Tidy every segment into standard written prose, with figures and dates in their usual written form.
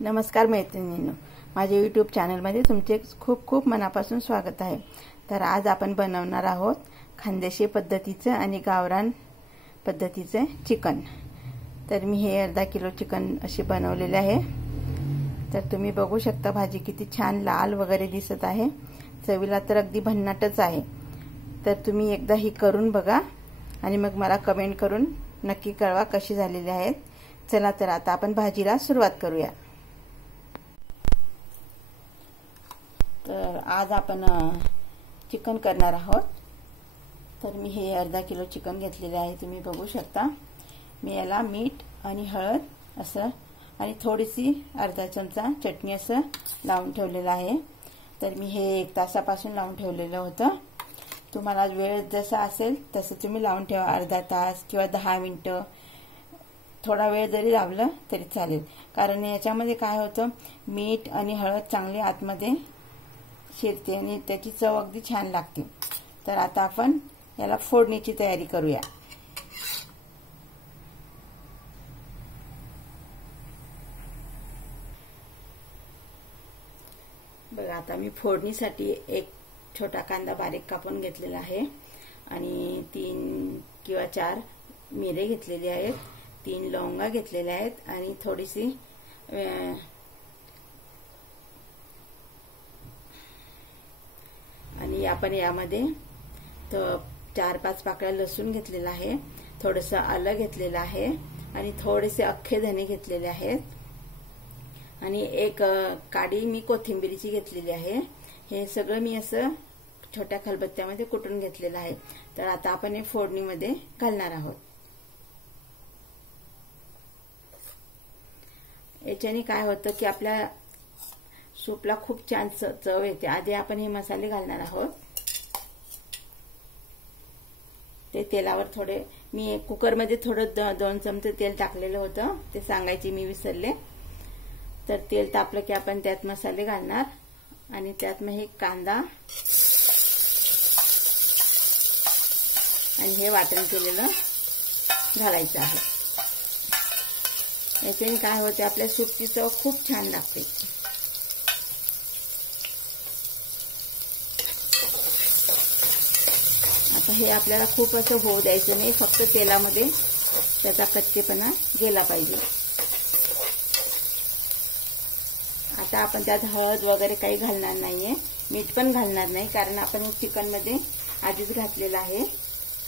नमस्कार मैत्रिणींनो, माझ्या यूट्यूब चॅनलमध्ये तुमचे खूप खूप मनापासून स्वागत आहे। तर आज आपण बनवणार आहोत खानदेशी पद्धतीचे आणि गावरान पद्धतीचे चिकन। तर मी हे अर्धा किलो चिकन असे बनवलेले आहे। तर तुम्ही बघू शकता भाजी किती छान लाल वगैरे दिसत आहे, चवीला तर अगदी भन्नाटच आहे। तर तुम्ही एकदा ही करून बघा आणि मग मला कमेंट करून नक्की कळवा कशी झालेली आहे। चला तर आता आपण भाजीला सुरुवात करूया। तर आज आपण चिकन करणार आहोत। तर मी हे अर्धा किलो चिकन घेतलेले आहे, तुम्ही बघू शकता। मी याला मीठ आणि हळद असं आणि थोडीशी अर्धा चमचा चटणी असं लावून ठेवलेलं आहे। तर मी हे 1 तासापासून लावून ठेवलेलं होतं। तुम्हाला वेळ जसा असेल तसं तुम्ही लावून ठेवा, अर्धा तास किंवा 10 मिनिटं, थोडा वेळ जरी लावलं तरी चालेल। कारण याच्यामध्ये काय होतं, मीठ आणि हळद चांगली आतमध्ये शिरते आणि त्याची चव अगदी छान लागते। तर आता आपण याला फोडणीची तयारी करूया। बघा, आता मी फोडणीसाठी एक छोटा कांदा बारीक कापून घेतलेला आहे आणि 3 किंवा 4 मिरे घेतलेले आहेत, 3 लवंगा घेतलेल्या आहेत आणि थोडीशी आणि आपण यामध्ये 4-5 पाकळ्या लसूण घेतलेला आहे, थोडंसं आलं घेतलेलं आहे आणि थोडेसे अख्खे धने घेतलेले आहेत आणि एक काडी मी कोथिंबीरची घेतलेली आहे। हे सगळं मी असं छोट्या खलबत्त्यामध्ये कुटून घेतलेलं आहे। तर आता आपण हे फोडणीमध्ये घालणार आहोत। याच्याने काय होतं की आपल्या सूपला खूप छान चव येते। आधी आपण हे मसाले घालणार आहोत। ते तेलावर थोडे मी कुकरमध्ये थोडं 2 चमचे तेल टाकलेलं होतं, ते सांगायचे मी विसरले। तर तेल तापलं की आपण त्यात मसाले घालणार आणि त्यात मग हे कांदा आणि हे वाटण केलेलं घालायचं आहे। याच्याने काय होते, आपल्या सूपची चव खूप छान लागते। आता हे आपल्याला खूप असं होऊ द्यायचं नाही, फक्त तेलामध्ये त्याचा कच्चेपणा गेला पाहिजे। आता आपण त्यात हळद वगैरे काही घालणार नाहीये, मीठ पण घालणार नाही, कारण आपण चिकन मध्ये आधीच घातलेलं आहे,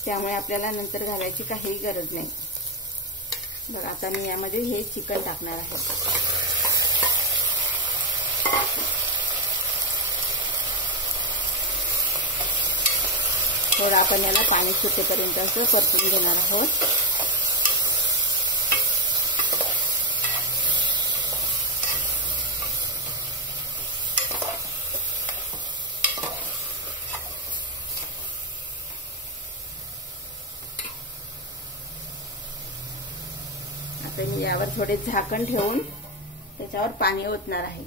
त्यामुळे आपल्याला नंतर घालायची काही गरज नाही। बघा, आता मी यामध्ये हे चिकन टाकणार आहे। थोडं आपण याला पाणी सुटेपर्यंत असं परतून घेणार आहोत। आता मी यावर थोडे झाकण ठेवून त्याच्यावर पाणी ओतणार आहे।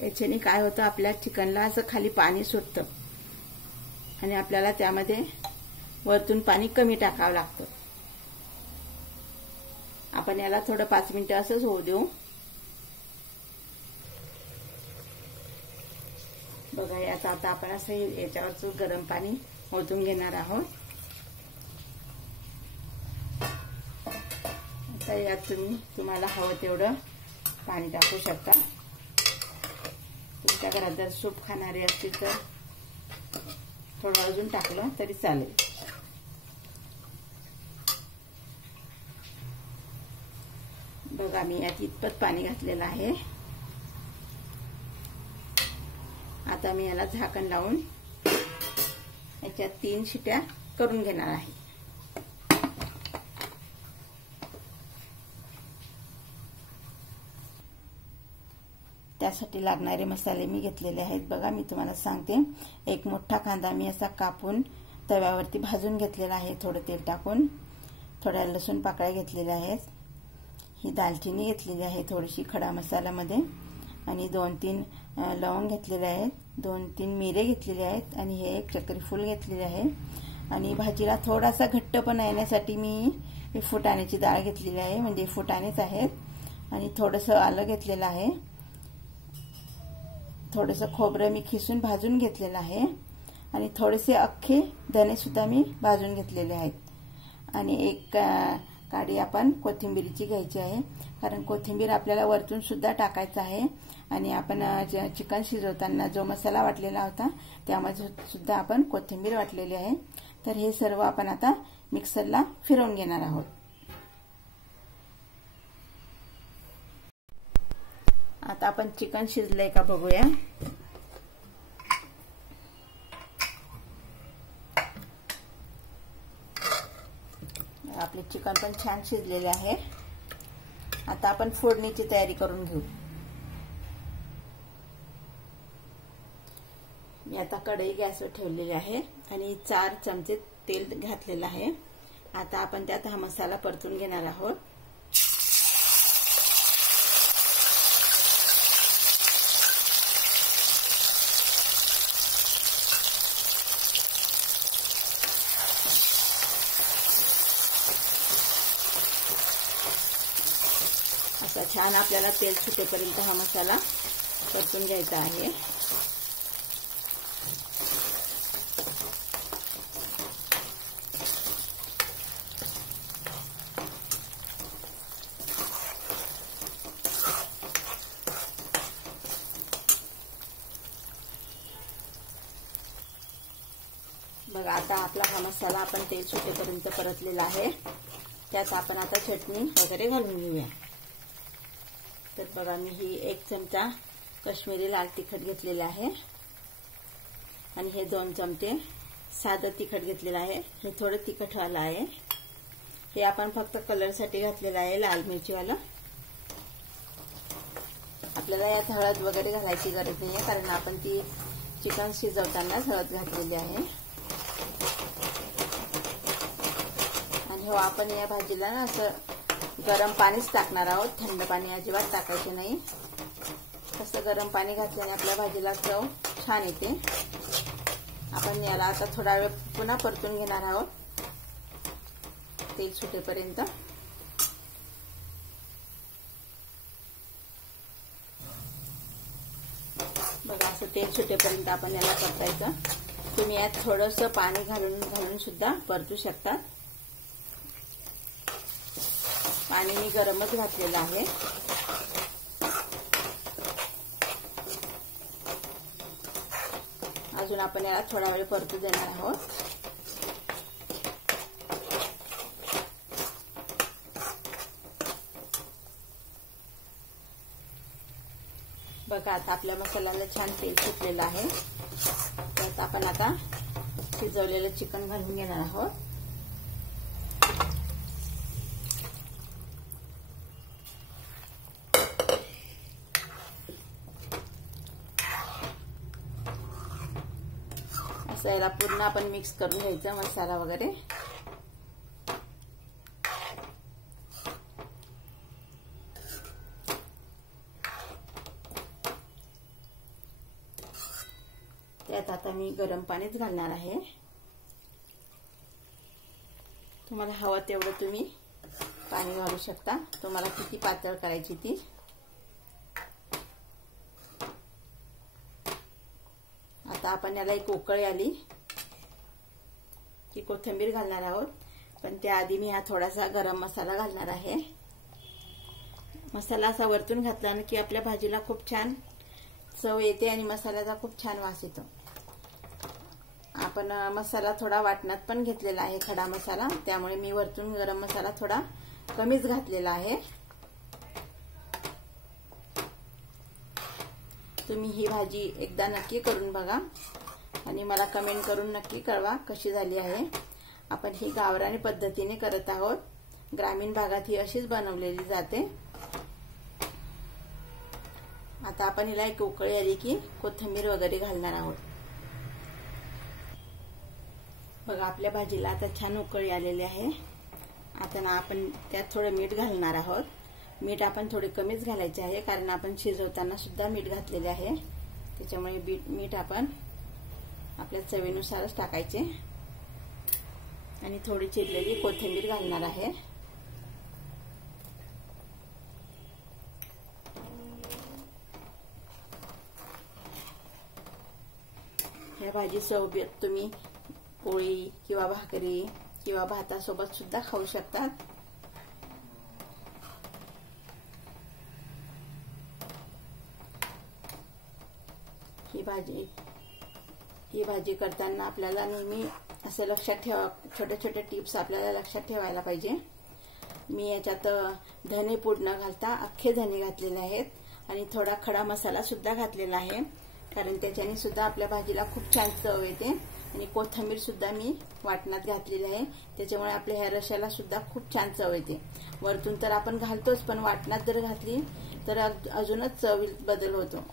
याच्याने काय होतं, आपल्या चिकनला असं खाली पाणी सुटतं आणि आपल्याला त्यामध्ये वरतून पाणी कमी टाकावं लागतं। आपण याला थोडं 5 मिनिटं असंच होऊ देऊ। बघा, याचा आता आपण असं याच्यावरच गरम पाणी ओतून घेणार आहोत। आता यात तुम्हाला हवं तेवढं पाणी टाकू शकता। तुमच्या घरात जर सूप खाणारे असतील तर थोडं अजून टाकलं तरी चालेल। बघा, मी यात इतपत पाणी घातलेलं आहे। आता मी याला झाकण लावून याच्यात 3 शिट्या करून घेणार आहे। त्यासाठी लागणारे मसाले मी घेतलेले आहेत। बघा, मी तुम्हाला सांगते, एक मोठा कांदा मी असा कापून तव्यावरती भाजून घेतलेला आहे, थोडं तेल टाकून। थोड्या लसूण पाकळ्या घेतलेल्या आहेत, ही दालचिनी घेतलेली आहे थोडीशी खडा मसाल्यामध्ये आणि 2-3 लवंग घेतलेले आहेत, 2-3 मिरे घेतलेले आहेत आणि हे एक चक्री फूल घेतलेले आहे. आणि भाजीला थोडासा घट्टपणा येण्यासाठी मी फुटाण्याची डाळ घेतलेली आहे, म्हणजे फुटाणेच आहेत. आणि थोडंसं आलं घेतलेलं आहे, थोडंसं खोबरं मी खिसून भाजून घेतलेलं आहे आणि थोडेसे अख्खे धने सुद्धा मी भाजून घेतलेले आहेत. आणि एक काडी आपण कोथिंबीरची घ्यायची आहे, कारण कोथिंबीर आपल्याला वरतून सुद्धा टाकायचं आहे. आणि आपण चिकन शिजवताना जो मसाला वाटलेला होता त्यामध्ये सुद्धा आपण कोथिंबीर वाटलेली आहे. तर हे सर्व आपण आता मिक्सरला फिरवून घेणार आहोत. आता आपण चिकन शिजलंय का बघूया. आपले चिकन पण छान शिजलेले आहे. आता आपण फोडणीची तयारी करून घेऊ. मी आता कढई गॅसवर ठेवलेली आहे आणि 4 चमचे तेल घातलेलं आहे. आता आपण त्यात हा मसाला परतून घेणार आहोत. असा छान आपल्याला तेल सुटेपर्यंत हा मसाला परतून घ्यायचा आहे. बघा आता आपला हा मसाला आपण तेल सुटेपर्यंत परतलेला आहे. त्यात आपण आता चटणी वगैरे घालून घेऊया. तर बघा मी ही 1 चमचा काश्मीरी लाल तिखट घेतलेले आहे आणि हे 2 चमचे साधं तिखट घेतलेलं आहे. हे थोडं तिखटवालं आहे. हे आपण फक्त कलरसाठी घातलेलं आहे, लाल मिरचीवालं. आपल्याला यात हळद वगैरे घालायची गरज नाहीये, कारण आपण ती चिकन शिजवतानाच हळद घातलेली आहे. आणि हो आपण या भाजीला ना असं गरम पाणीच टाकणार आहोत, थंड पाणी अजिबात टाकायचे नाही. तसं गरम पाणी घातल्याने आपल्या भाजीला चव छान येते. आपण याला आता थोडा वेळ पुन्हा परतून घेणार आहोत तेल सुटेपर्यंत. बघा असं तेल सुटेपर्यंत आपण याला परतायचं. तुम्ही यात थोडंसं पाणी घालून सुद्धा परतू शकता. पाणी मी गरमच घातलेलं आहे. अजून आपण याला थोडा वेळ परतू देणार आहोत. बघा आता आपल्या मसाल्याला छान तेल सुटलेलं आहे. त्यात आपण आता शिजवलेलं चिकन घालून घेणार आहोत. असं याला पूर्ण आपण मिक्स करून घ्यायचा मसाला वगैरे. त्यात आता मी गरम पाणीच घालणार आहे. तुम्हाला हवं तेवढं तुम्ही पाणी घालू शकता, तुम्हाला किती पातळ करायची ती. आता आपण याला एक उकळी आली की कोथिंबीर घालणार आहोत, पण त्याआधी मी हा थोडासा गरम मसाला घालणार आहे. मसाला असा वरतून घातला की आपल्या भाजीला खूप छान चव येते आणि मसाल्याचा खूप छान वास येतो. आपण मसाला थोडा वाटणात पण घेतलेला आहे, खडा मसाला, त्यामुळे मी वरतून गरम मसाला थोडा कमीच घातलेला आहे. तुम्ही ही भाजी एकदा नक्की करून बघा आणि मला कमेंट करून नक्की कळवा कशी झाली आहे. आपण ही गावरानी पद्धतीने करत आहोत. ग्रामीण भागात ही अशीच बनवलेली जाते. आता आपण हिला एक उकळी आली की कोथिंबीर वगैरे घालणार आहोत. बघा आपल्या भाजीला आता छान उकळी आलेली आहे. आता ना आपण त्यात थोडं मीठ घालणार आहोत. मीठ आपण थोडे कमीच घालायचे आहे, कारण आपण शिजवताना सुद्धा मीठ घातलेले आहे. त्याच्यामुळे मीठ आपण आपल्या चवीनुसारच टाकायचे आणि थोडी चिरलेली कोथिंबीर घालणार आहे. या भाजी सोबत तुम्ही पोळी किंवा भाकरी किंवा भातासोबत सुद्धा खाऊ शकतात. ही भाजी करताना आपल्याला नेहमी असे लक्षात ठेवा, छोटे छोटे टिप्स आपल्याला लक्षात ठेवायला पाहिजे. मी याच्यात धने पूड न घालता अख्खे धने घातलेले आहेत आणि थोडा खडा मसाला सुद्धा घातलेला आहे, कारण त्याच्याने सुद्धा आपल्या भाजीला खूप छान चव येते. आणि कोथिंबीर सुद्धा मी वाटणात घातलेली आहे, त्याच्यामुळे आपल्या ह्या रश्याला सुद्धा खूप छान चव येते. वरतून तर आपण घालतोच, पण वाटणात जर घातली तर अजूनच चवीत बदल होतो.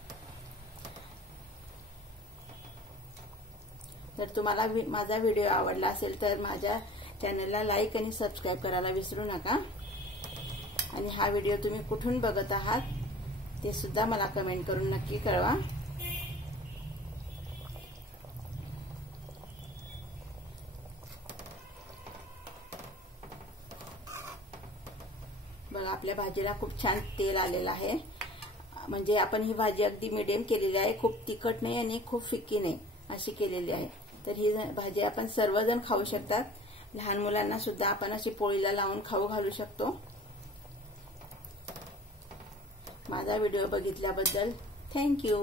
तर तुम्हाला माझा व्हिडिओ आवडला असेल तर माझ्या चॅनलला लाईक आणि सबस्क्राईब करायला विसरू नका. आणि हा व्हिडिओ तुम्ही कुठून बघत आहात ते सुद्धा मला कमेंट करून नक्की कळवा. बघा आपल्या भाजीला खूप छान तेल आलेलं आहे. म्हणजे आपण ही भाजी अगदी मीडियम केलेली आहे, खूप तिखट नाही आणि खूप फिक्की नाही अशी केलेली आहे. तर ही भाजी आपण सर्वजण खाऊ शकतात. लहान मुलांना सुद्धा आपण अशी पोळीला लावून खाऊ घालू शकतो. माझा व्हिडिओ बघितल्याबद्दल थँक्यू.